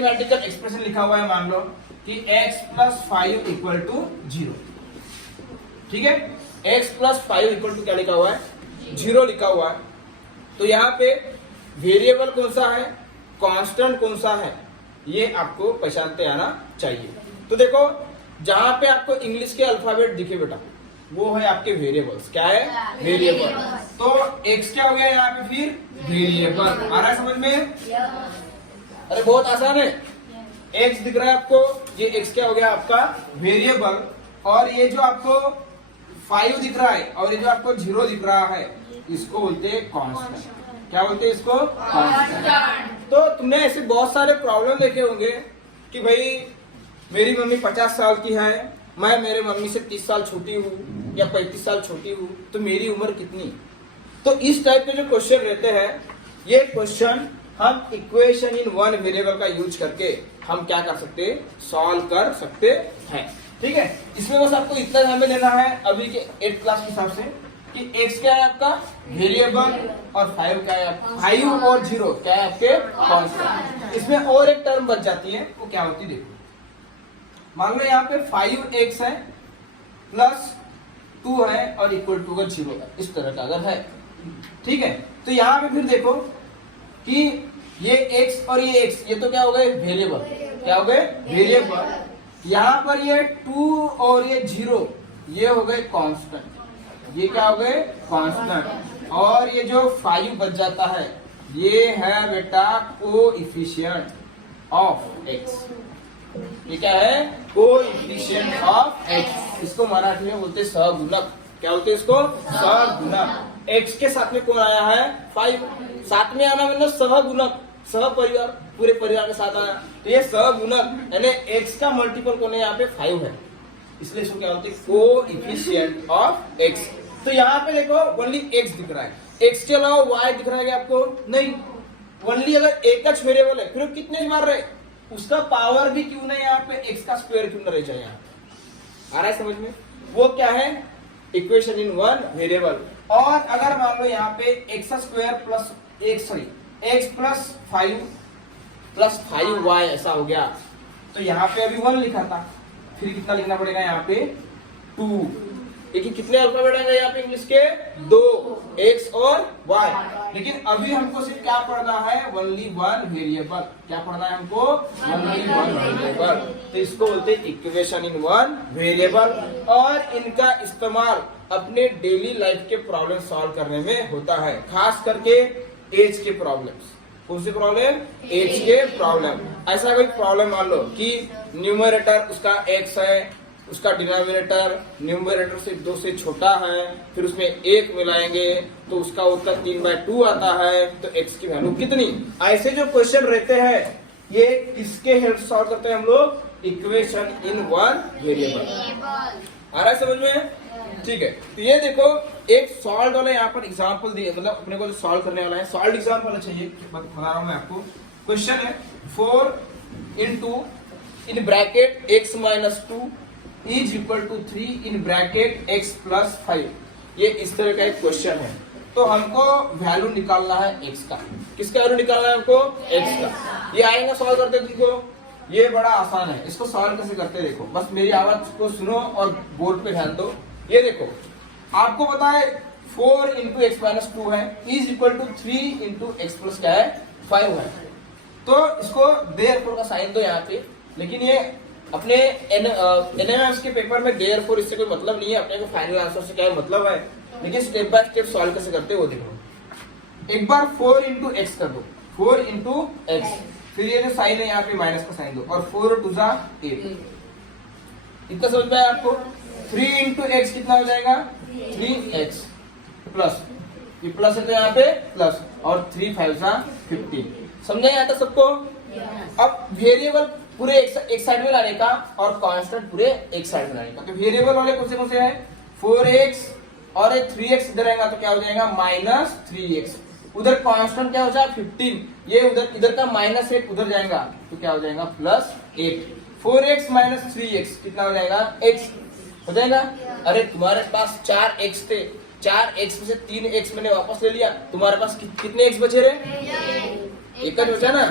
Mathematical expression लिखा हुआ है, मान लो कि x प्लस 5 इक्वल टू 0। ठीक है, x प्लस 5 इक्वल टू क्या लिखा हुआ है? 0 लिखा हुआ है। तो यहाँ पे वेरिएबल कौन सा है, कांस्टेंट कौन सा है, ये आपको पहचानते आना चाहिए। तो देखो, जहां पे आपको इंग्लिश के अल्फाबेट दिखे बेटा, वो है आपके वेरिएबल्स। क्या है? वेरिएबल। तो x क्या हो गया यहाँ पे? फिर वेरिएबल। आ रहा है समझ में? अरे बहुत आसान है। x दिख रहा है आपको, ये x क्या हो गया? आपका वेरिएबल। और ये जो आपको 5 दिख रहा है और ये जो आपको 0 दिख रहा है, इसको बोलते हैं कांस्टेंट। क्या बोलते हैं इसको? कांस्टेंट। तो तुमने ऐसे बहुत सारे प्रॉब्लम देखे होंगे कि भाई मेरी मम्मी 50 साल की है, मैं मेरे मम्मी से 30 साल छोटी हूँ या 35 साल छोटी हूँ, तो मेरी उम्र कितनी? तो इस टाइप के जो क्वेश्चन रहते हैं, ये क्वेश्चन हम इक्वेशन इन वन वेरिएबल का यूज करके हम क्या कर सकते हैं? सॉल्व कर सकते हैं। ठीक है, इसमें बस आपको इतना ध्यान में लेना है अभी के 8th क्लास के हिसाब से कि x क्या है आपका? वेरिएबल, और 5 क्या है? 5 और 0 क्या है आपके? कांस्टेंट। इसमें और एक टर्म बच जाती है, वो क्या होती है देखो। मान लो यहाँ पे 5x है प्लस 2 है और इक्वल टू का 0 है, इस तरह का अगर है। ठीक है, तो यहाँ पे फिर देखो कि ये x और ये x, ये तो क्या हो गए? वेरिएबल। क्या हो गए? वेरिएबल। यहाँ पर ये 2 और ये 0, ये हो गए कांस्टेंट। ये क्या हो गए? कांस्टेंट। और ये जो 5 बच जाता है, ये है बेटा कोएफिशिएंट ऑफ x। ये क्या है? Coefficient of x। इसको मराठी में बोलते हैं सहगुणक। क्या बोलते हैं इसको? सहगुणक। x के साथ में कौन आया है? 5। साथ में आना मतलब सहगुणक, सह परिवार, पूरे परिवार के साथ आना। तो ये सहगुणक यानी x का मल्टीपल कौन है? यहाँ पे 5 है, इसलिए इसको क्या बोलते हैं? Coefficient of x। तो यहाँ पे देखो ओनली x दिख रहा है, x के अलावा y दिख रहा है क्या आपको? नहीं। ओनली अगर एक वेरिएबल है, फिर कितने मार रहे? उसका पावर भी क्यों नहीं? यहाँ पे x का स्क्वायर क्यों न रह जाए? यहाँ आ रहा है समझ में? वो क्या है? Equation in one variable. और अगर मान लो यहाँ पे x square plus x plus 5 plus 5y ऐसा हो गया, तो यहाँ पे अभी 1 लिखा था, फिर कितना लिखना पड़ेगा? यहाँ पे 2। लेकिन कितने अल्फाबेट आएंगे यहाँ पे इंग्लिश के? 2, x और y। लेकिन अभी हमको सिर्फ क्या पढ़ना है? Only one variable. क्या पढ़ना है हमको? Only one variable. तो इसको बोलते हैं इक्वेशन इन वन वेरिएबल। और इनका इस्तेमाल अपने डेली लाइफ के प्रॉब्लम सॉल्व करने में होता है, खास करके एज के प्रॉब्लम्स। कौन सी प्रॉब्लम? एज के प्रॉब्लम। ऐसा कोई प्रॉब्लम मान लो कि न्यूमरेटर उसका x है, उसका डिनोमिनेटर न्यूमरेटर से 2 से छोटा है, फिर उसमें 1 मिलाएंगे तो उसका उत्तर 3/2 आता है, तो x की वैल्यू कितनी? ऐसे जो क्वेश्चन रहते हैं, ये किसके हेल्प से सॉल्व करते हैं हम लोग? Equation in one variable. आ रहा है समझ में? ठीक है, तो ये देखो एक सॉल्व वाला यहाँ पर एग्जांपल दिए, मतलब अपने को जो सॉल्व करने वाला है सॉल्व एग्जांपल चाहिए, बता रहा हूँ मैं आपको। क्वेश्चन है 4 into in bracket x minus 2 is equal to 3 in bracket x plus 5। ये इस तरह का एक क्वेश्चन है। तो हमको वैल्यू निकालना है x का। किसका वैल्यू निकालना है हमको? x का। ये आएगा सॉल्व करते देखो, ये बड़ा आसान है। इसको सॉल्व कैसे करते देखो, बस मेरी आवाज को सुनो और बोर्ड पे ध्यान दो। ये देखो, आपको पता है 4 into x minus 2 है, is equal to 3 into x plus क्या है? 5 है। तो इसको देयरफॉर का साइन दो यहाँ पे। लेकिन ये अपने एनएमएस के पेपर में देयरफॉर इससे कोई मतलब नहीं है, अपने को फाइनल आंसर से क्या मतलब है। लेकिन स्टेप बाय स्टेप सॉल्व कैसे करते हो देखो। एक बार 4 into x कर दो, 4 into x, फिर ये जो साइन है यहाँ पे माइनस का साइन दो, और 4 2 जा 8। इतना समझ में आया आपको? 3 into x कितना हो जाएगा? 3x प्लस, ये प्लस है तो यहाँ पे प्लस, और 3 5 जा 15। समझा यहाँ तक सबको? अब वेरिएबल पूरे एक साइड में लाने का और कांस्टेंट पूरे एक साइड में लाने का। तो वेरिएबल वाले कौन से है? 4x और 3x इधर आएगा तो क्या हो जाएगा? -3x। उधर कांस्टेंट क्या हो जाएगा? 15। ये उधर इधर का -8 उधर जाएगा तो क्या हो जाएगा? +8। 4x - 3x कितना हो जाएगा? x हो जाएगा। अरे तुम्हारे पास 4x थे, 4x में से 3x मैंने वापस ले लिया, तुम्हारे पास कितने x बचे रहे? एक ही बचा ना,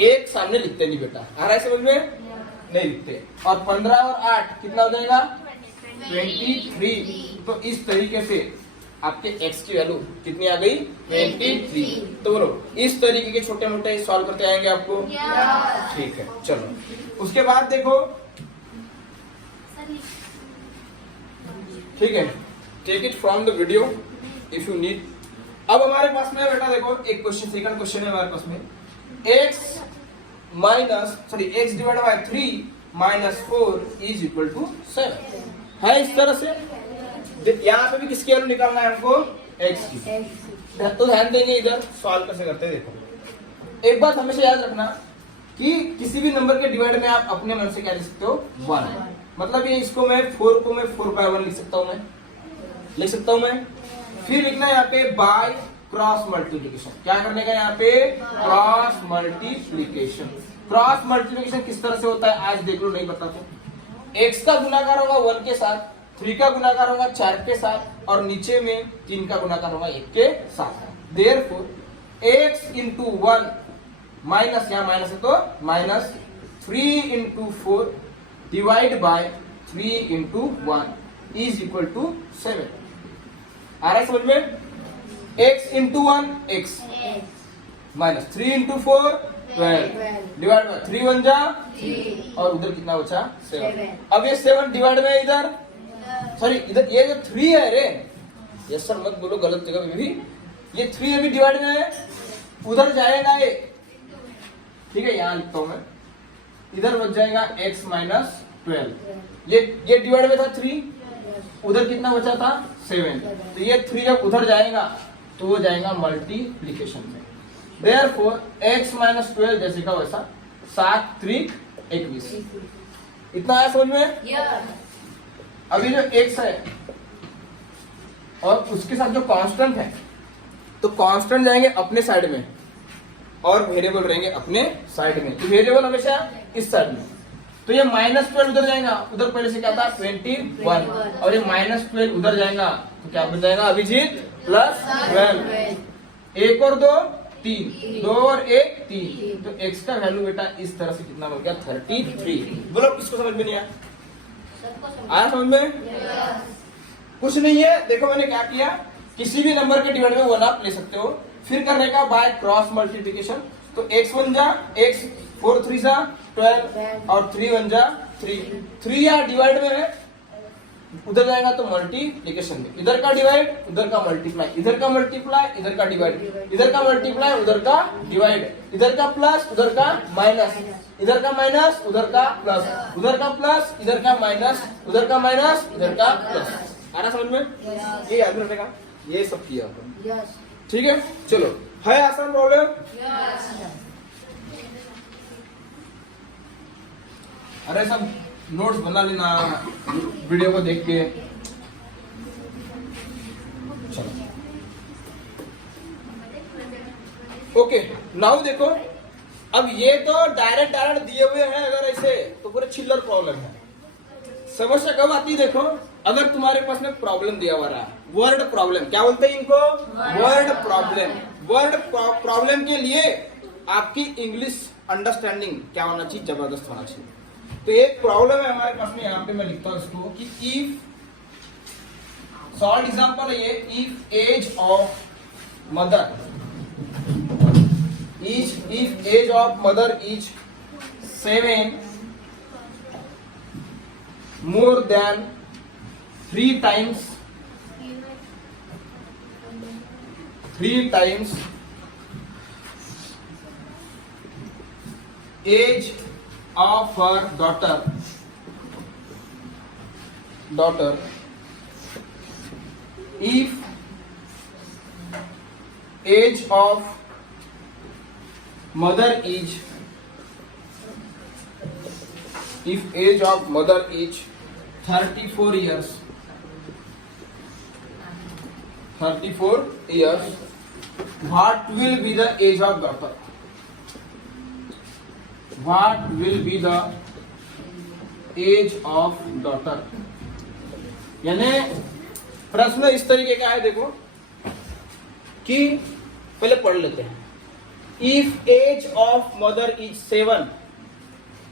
एक सामने लिखते नहीं बेटा, आ रहा है समझ में? नहीं लिखते। और 15 और 8 कितना हो जाएगा? 23। तो इस तरीके से आपके x की वैल्यू कितनी आ गई? 23। तो बोलो इस तरीके के छोटे मोटे सॉल्व करते आएंगे आपको? ठीक है, चलो उसके बाद देखो, ठीक है, take it from the video if you need. अब हमारे पास में बेटा देखो एक क्वेश्चन, सेकंड क्वेश्चन है हमारे पास में, x divide by 3 minus 4 is equal to 7 है। इस तरह से यहाँ पे भी किसकी वैल्यू निकालना है हमको? x की। तो ध्यान देंगे इधर सॉल्व कैसे करते हैं। देखो एक बात हमेशा याद रखना कि किसी भी नंबर के डिवाइड में आप अपने मन से क्या लिख सकते हो? 1। मतलब ये इसको मैं 4 को मैं 4/1 लिख सकता हूँ, मैं लिख सकता हूँ मैं। फिर लिखना है यहाँ पे बाय क्रॉस मल्टीप्लीकेशन। क्या करने का यहाँ पे? Cross multiplication. क्रॉस मल्टीप्लीकेशन किस तरह से होता है आज देख लो, नहीं पता तो x का गुणाकार होगा 1 के साथ, 3 का गुणाकार होगा 4 के साथ, और नीचे में 3 का गुणाकार होगा 1 के साथ। देयरफॉर x इंटू 1 माइनस, यहाँ माइनस है तो minus 3 into 4 divide by 3 into 1 is equal to 7। आ रहा है समझ में? x into 1 x minus 3 into 4 12 divide by 3 1 जा 3, और उधर कितना बचा? 7। अब ये 7 डिवाइड में इधर, सॉरी इधर ये जो 3 है रे, ये सर मत बोलो गलत जगह पे भी, ये 3 अभी डिवाइड में है, उधर जाएगा ये, ठीक है, यहाँ लिखता हूं मैं, इधर बच जाएगा x माइनस 12। ये डिवाइड में था 3, उधर कितना बचा था? 7। तो ये 3 जब उधर जाएगा तो वो जाएगा मल्टीप्लीकेशन में। देयरफॉर x माइनस 12 जैसे का वैसा 7 3 21। इतना आया समझ में? अभी जो x है और उसके साथ जो कांस्टेंट है, तो कांस्टेंट जाएंगे अपने साइड में और वेरिएबल रहेंगे अपने साइड में। तो वेरिएबल हमेशा इस साइड में, तो ये माइनस 12 उधर जाएगा, उधर पहले से क्या था? 21, और ये माइनस 12 उधर जाएगा तो क्या बन जाएगा? अभिजीत प्लस 12। 1 और 2 3, 2 और 1 3। तो x का वैल्यू बेटा इस तरह से कितना हो गया? 33। बोलो किसको समझ में नहीं आया? आया समझ में? कुछ नहीं है, देखो मैंने क्या किया, किसी भी नंबर के डिवाइड में 1 आप ले सकते हो, फिर करने का बाय क्रॉस मल्टीप्लिकेशन। तो x1 जा x, 4 3 जा 12, और 3 1 जा 3 या डिवाइड में है, उधर जाएगा तो मल्टीप्लिकेशन में, इधर का डिवाइड उधर का मल्टीप्लाई, इधर का मल्टीप्लाई इधर का डिवाइड, इधर का मल्टीप्लाई उधर का डिवाइड, इधर का प्लस उधर का माइनस, इधर का माइनस उधर का प्लस, उधर का प्लस इधर का माइनस, उधर का माइनस इधर का प्लस। आ रहा समझ में? ये याद रखने का, ये सब किया अपन, ठीक है। चलो, है आसान प्रॉब्लम? अरे सब नोट्स बना लेना वीडियो को देख के। चलो ओके, नाउ देखो, अब ये तो डायरेक्ट दिए हुए हैं, अगर ऐसे तो पूरे चिल्लर प्रॉब्लम है। समस्या कब आती है? देखो, अगर तुम्हारे पास में प्रॉब्लम दिया हुआ रहा, वर्ड प्रॉब्लम, क्या बोलते हैं इनको? Word problem. वर्ड प्रॉब्लम के लिए आपकी इंग्लिश अंडरस्टैंडिंग क्या होना चाहिए? जबरदस्त होना चाहिए। तो एक प्रॉब्लम है हमारे पास में, यहाँ पे मैं लिखता हूँ इसको कि इफ, सॉल्व एग्जांपल है ये, if age of mother is 7 more than 3 times age of her daughter if age of mother is 34 years, what will be the age of daughter? What will be the age of daughter? यानी प्रश्न इस तरीके का है, देखो कि पहले पढ़ लेते हैं। If age of mother is 7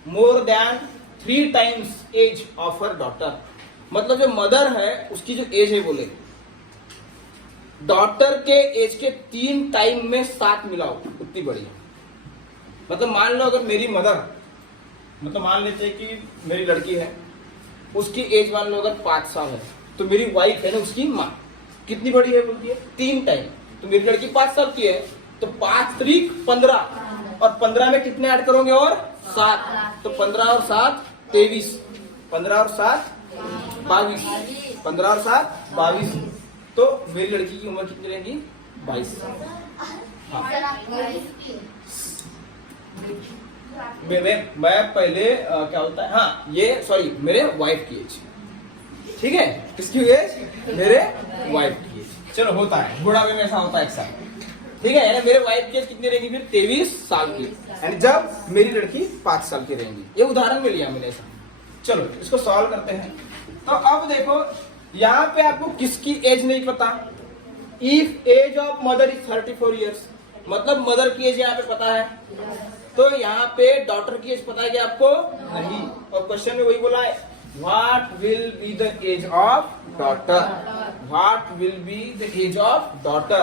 more than 3 times age of her daughter. मतलब जो मदर है उसकी जो एज है बोले डॉटर के एज के 3 टाइम में 7 मिलाओ उतनी बड़ी है। मतलब मान लो अगर मेरी मदर, मतलब मान लेते हैं कि मेरी लड़की है, उसकी एज मान लो अगर 5 साल है, तो मेरी वाइफ है ना उसकी माँ कितनी बड़ी है बोलती है 3 टाइम। तो मेरी लड़की 5 साल की है तो 5 3 15 और 15 में कितने ऐड करोगे और 7, तो 15 और 7 23, 15 और 7 22, 15 और 7 22, तो मेरी लड़की की उम्र कितनी रहेगी 22 साल। मैं पहले क्या होता है, हाँ ये सॉरी मेरे वाइफ की एज, ठीक है, किसकी एज, मेरे वाइफ की एज। चलो होता है बुढ़ापे में ऐसा होता है एक साल, ठीक है। मेरे वाइफ की एज कितनी रहेगी फिर 23 साल की, यानी जब मेरी लड़की 5 साल की रहेंगी। ये उदाहरण में लिया मैंने ऐसा। चलो इसको सॉल्व करते हैं। तो अब देखो यहाँ पे आपको किसकी एज नहीं पता। If age of mother is 34 years, मतलब मदर की एज यहाँ पे पता है, तो यहाँ पे डॉटर की एज पता है क्या आपको, नहीं। और क्वेश्चन में वही बोला है what will be the age of daughter, what will be the age of daughter.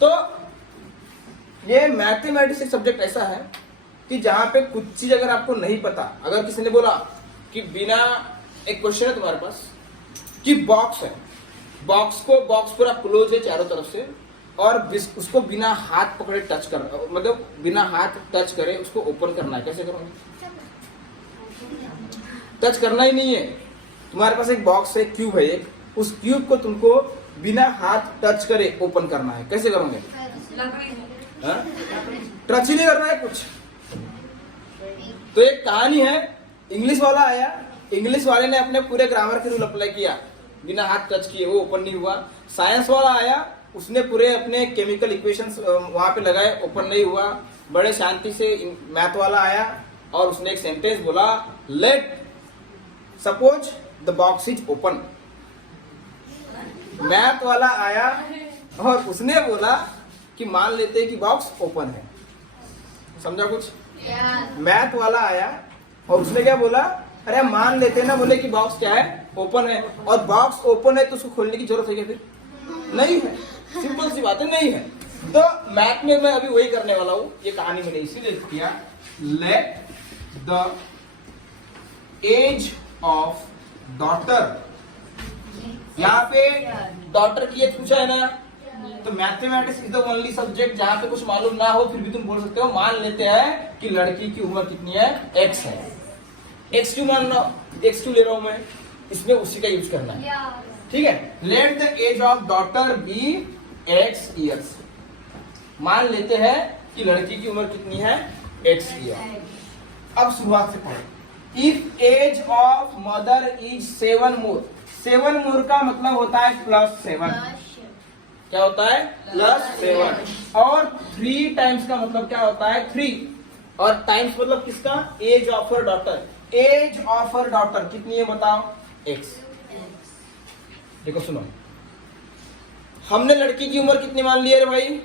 तो ये मैथमेटिक्स एक सब्जेक्ट ऐसा है कि जहां पे कुछ चीज अगर आपको नहीं पता, अगर किसी ने बोला कि बिना, एक क्वेश्चन है तुम्हारे पास कि बॉक्स है, बॉक्स पूरा क्लोज है चारों तरफ से, और उसको बिना हाथ पकड़े टच कर, मतलब बिना हाथ टच करे उसको ओपन करना है, कैसे करोगे? टच करना ही नहीं है। तुम्हारे पास एक बॉक्स है, क्यूब है एक, उस क्यूब को तुमको बिना हाथ टच करे ओपन करना है, कैसे करोगे? टच ही नहीं करना है कुछ। तो एक कहानी है, इंग्लिश वाला आया, इंग्लिश वाले ने अपने पूरे ग्रामर के रूल अप्लाई किया, बिना हाथ टच किए वो ओपन नहीं हुआ। साइंस वाला आया, उसने पूरे अपने केमिकल इक्वेशंस वहां पे लगाए, ओपन नहीं हुआ। बड़े शांति से मैथ वाला आया और उसने एक सेंटेंस बोला, let suppose the box is open. Math वाला आया और उसने बोला कि मान लेते हैं कि बॉक्स ओपन है। समझा कुछ? मैथ वाला आया और उसने क्या बोला, अरे मान लेते ना, बोले कि बॉक्स क्या है, ओपन है, और बॉक्स ओपन है तो उसको खोलने की जरूरत है क्या? फिर नहीं है, सिंपल सी बात है, नहीं है। तो मैथ में मैं अभी वही करने वाला हूं, ये कहानी मैंने इसीलिए किया, let the age of daughter. यहाँ पे डॉटर की एज पूछा है ना, तो mathematics is the only subject जहां पे कुछ मालूम ना हो फिर भी तुम बोल सकते हो मान लेते हैं कि लड़की की उम्र कितनी है, x है। x क्यों मान रहा हूं, x क्यों ले रहा हूं मैं, इसमें उसी का यूज करना है, ठीक है। Let the age of daughter be x years. मान लेते हैं कि लड़की की उम्र कितनी है, x ईयर। अब शुरुआत से पढ़े। If age of mother is 7 more, 7 more का मतलब होता है +7, क्या होता है, +7। और 3 टाइम्स का मतलब क्या होता है, 3, और टाइम्स मतलब किसका, age of her daughter. Age of her daughter कितनी है बताओ, x। देखो सुनो, हमने लड़की की उम्र कितनी मान ली है भाई,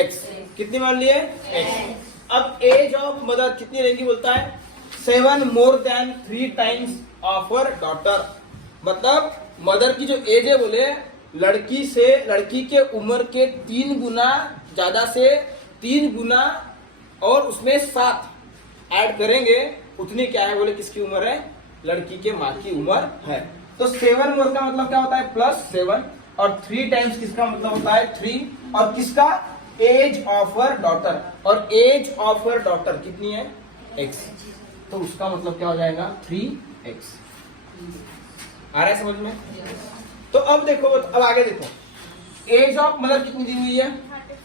x। कितनी मान ली है, x। अब एज ऑफ मदर कितनी रहेगी बोलता है, 7 more than 3 times of her daughter. मतलब मदर की जो एज है बोले लड़की के उम्र के 3 गुना ज्यादा से 3 गुना, और उसमें 7 ऐड करेंगे, उतनी क्या है बोले, किसकी उम्र है, लड़की के माँ की उम्र है। तो 7 मोर का मतलब क्या होता है, +7, और 3 टाइम्स किसका मतलब होता है 3, और किसका, एज ऑफ हर डॉटर। और एज ऑफ हर डॉटर कितनी है, x। तो उसका मतलब क्या हो जाएगा, 3x। आ रहा है समझ में? तो अब देखो, अब आगे देखो, एज ऑफ मदर कितनी दी हुई है,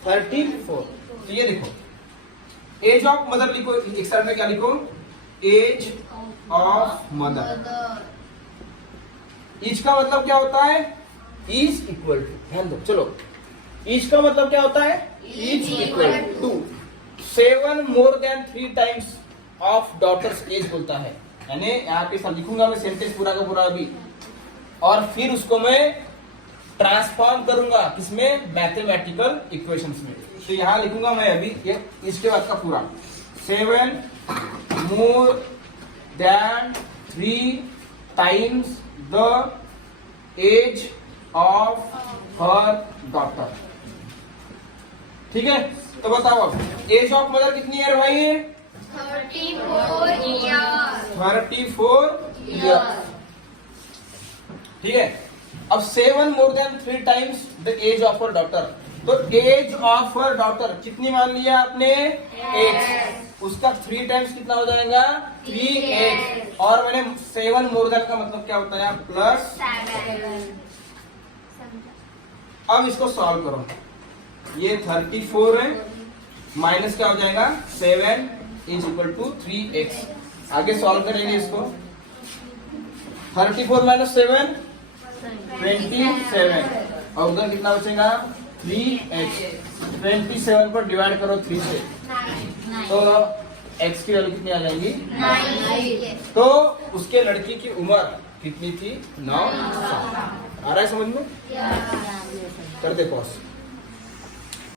34। तो ये देखो, एज ऑफ मदर लिखो, एक साइड में क्या लिखो, एज ऑफ मदर। इज का मतलब क्या होता है, इज इक्वल टू, ध्यान दो, चलो, इज का मतलब क्या होता है, is equal to 7 more than 3 times of daughter's age बोलता है। यानी यहाँ पे सब लिखूंगा मैं सेंटेंस पूरा का पूरा अभी, और फिर उसको मैं ट्रांसफॉर्म करूंगा किसमें, मैथमेटिकल इक्वेशंस में। तो यहाँ लिखूंगा मैं अभी ये इसके बाद का पूरा 7 more than 3 times the age of her daughter। ठीक है, तो बताओ अब एज ऑफ मदर कितनी है भाई? 34 years। 34 ईयर। ठीक है, अब 7 more than 3 times the age of her daughter, तो एज ऑफ हर डॉटर कितनी मान लिया आपने? 8। उसका 3 टाइम्स कितना हो जाएगा? 3x। और मैंने 7 मोर देन का मतलब क्या होता है? प्लस। अब इसको सॉल्व करो, ये 34 है, माइनस क्या हो जाएगा? 7 इज इक्वल टू 3x। आगे सॉल्व करेंगे इसको। 34 माइनस 7 27, और उधर कितना बचेगा? 3x। 27 पर डिवाइड करो 3 से, तो x की वैल्यू कितनी आ जाएगी? 9। तो उसके लड़की की उम्र कितनी थी? 9 साल। आ रहा है समझ में? कर दे पॉज।